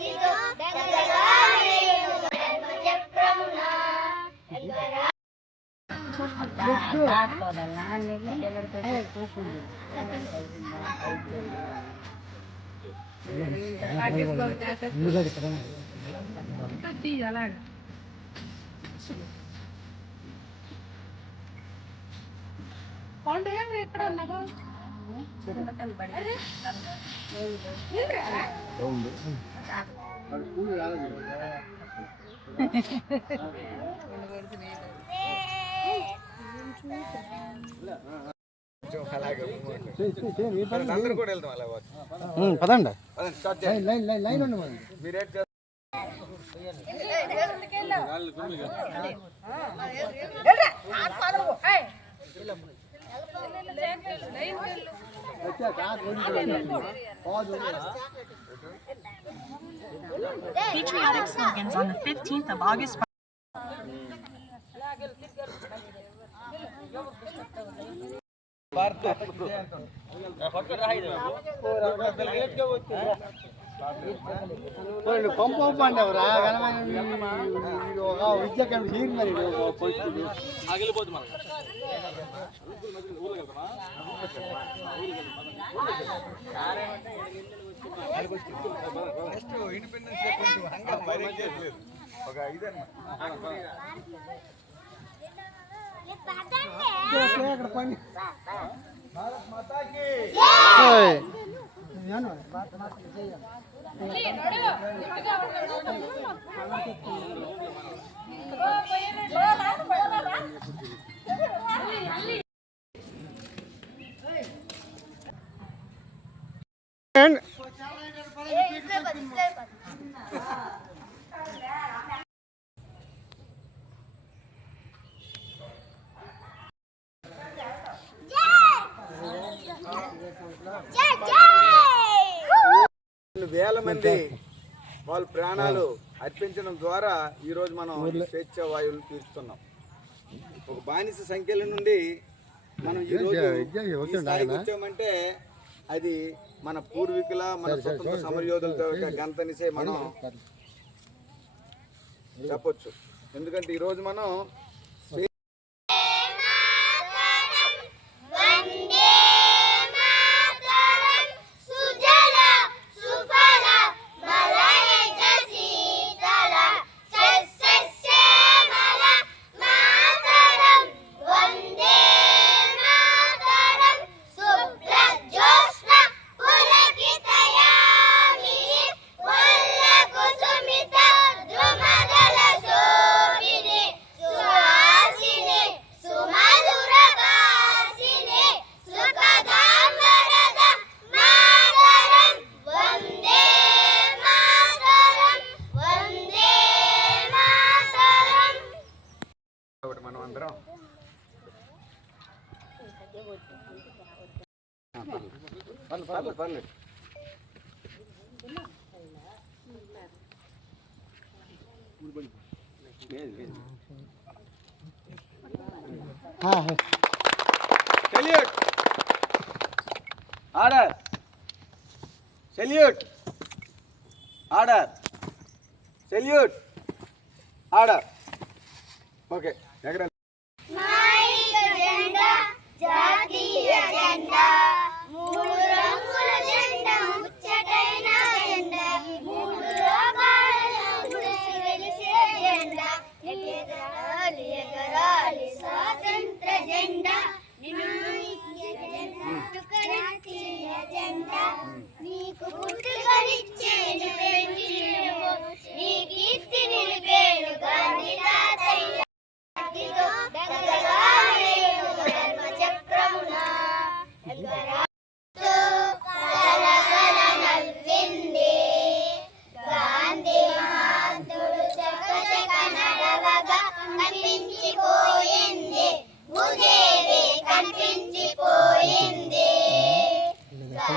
hidup dan dalam Terima kasih telah menonton! పదండి, line line line ఉండి మరి మీరేం Patriotic slogans on the 15th of August. ಎಷ್ಟು independence day ಬಂತು ಹಂಗೆ ಪರೀಕ್ಷೆ ಇರಲಿ ಆಗ ಇದನ್ನ ಭಾರತ್ ಮಾತಾ ಕಿ ಜೈ ಏನು ಭಾರತ್ ಮಾತಾ ಕಿ ಜೈ And వేల మంది వాళ్ళ ప్రాణాలు అర్పించడం ద్వారా ఈ రోజు మనం స్వేచ్ఛ వాయువులు పీల్చుతున్నాం. ఒక బానిస సంఖ్యల నుండి మనం ఈ రోజు ఈ స్థాయికి వచ్చామంటే అది మన పూర్వీకుల మన స్వతంత్ర సమరయోధులతో గంతనిసే మనం చెప్పొచ్చు. ఎందుకంటే ఈ రోజు మనం வந்துடும் பண்ணு. பண்ணு salute order. Salute order. Salute order. Okay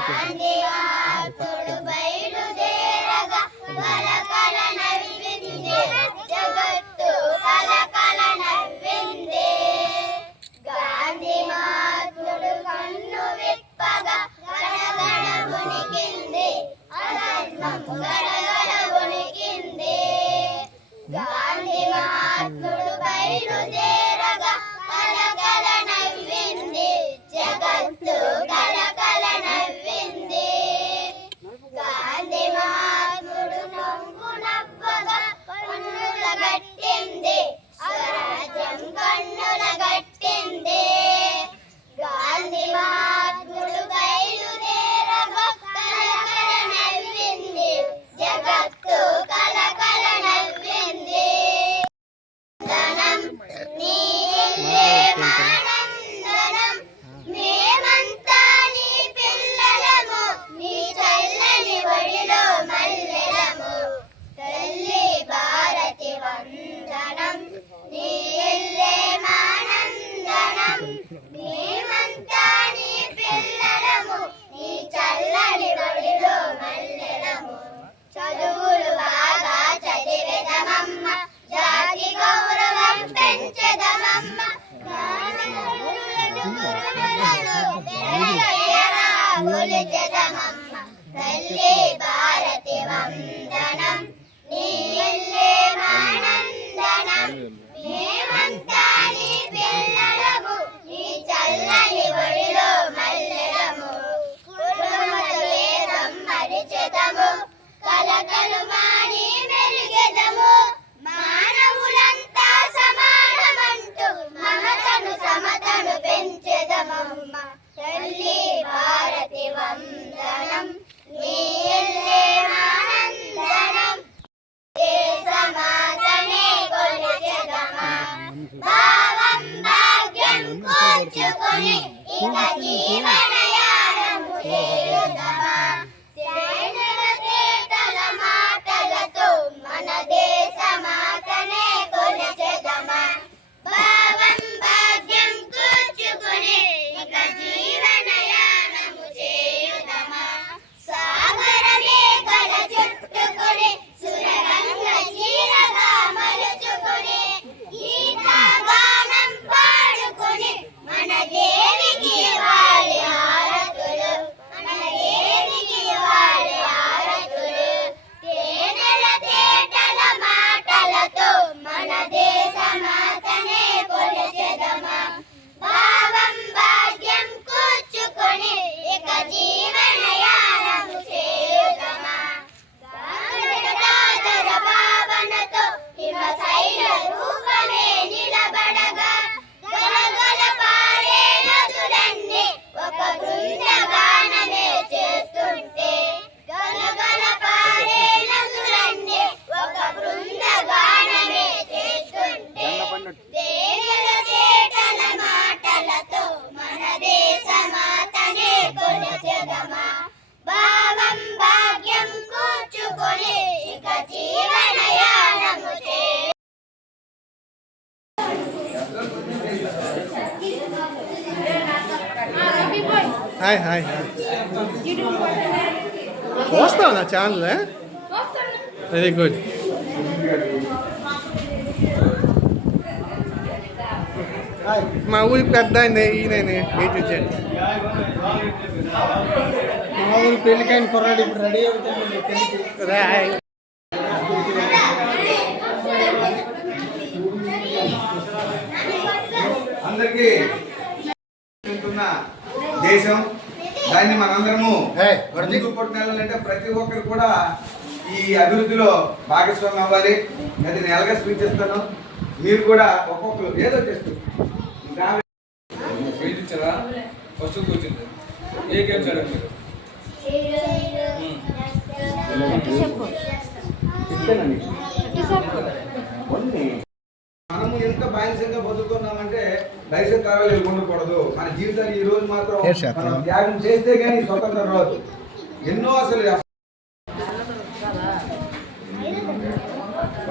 Thank you. に、命に今に。hi hi hi. చూస్తావు నా ఛానల్ వెరీ గుడ్. మా ఊరి పెద్ద ఆయన ఈయన ఏంటి మా ఊరు పెళ్ళికైన కుర్రాడు ఇప్పుడు రెడీ అవుతాడు ఉంటున్న దేశం దాన్ని మనందరము. ముందుకు కొట్టుకెళ్ళాలంటే ప్రతి ఒక్కరు కూడా ఈ అభివృద్ధిలో భాగస్వామి అవ్వాలి. అది నెలగా స్పీచ్ ఇస్తాను మీరు కూడా ఒక్కొక్కరు ఏదో చేస్తూ ఇంకా వేయించారా ఫస్ట్ కూర్చుంది. ఏ గేమ్స్ ఆడారు చెప్తానండి. కొన్ని బానిసంగా బతుకుతున్నామంటే భవిష్యత్ తరాలు ఉండకూడదు. మన జీవితాలు ఈ రోజు మాత్రం? మనం త్యాగం చేస్తే గానీ స్వతంత్రం రాదు. ఎన్నో అసలు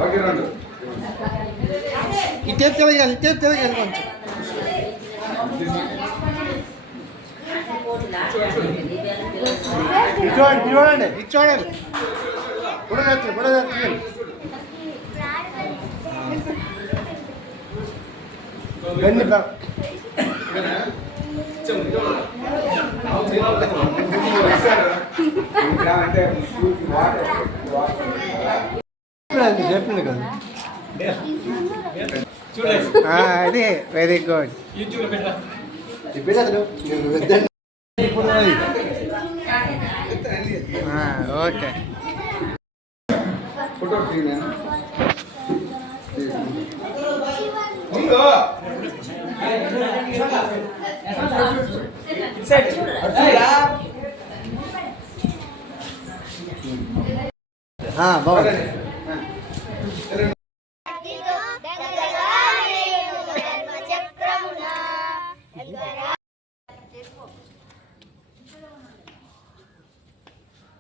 ఓకే రెండు. ఇటే కొంచెం. ఇటు చూడండి చూడండి. చూడండి. బుడగత్తి వెన్ను బ- చెప్పింది కదా. అదే వెరీ గుడ్ ఓకే. బాగుంది.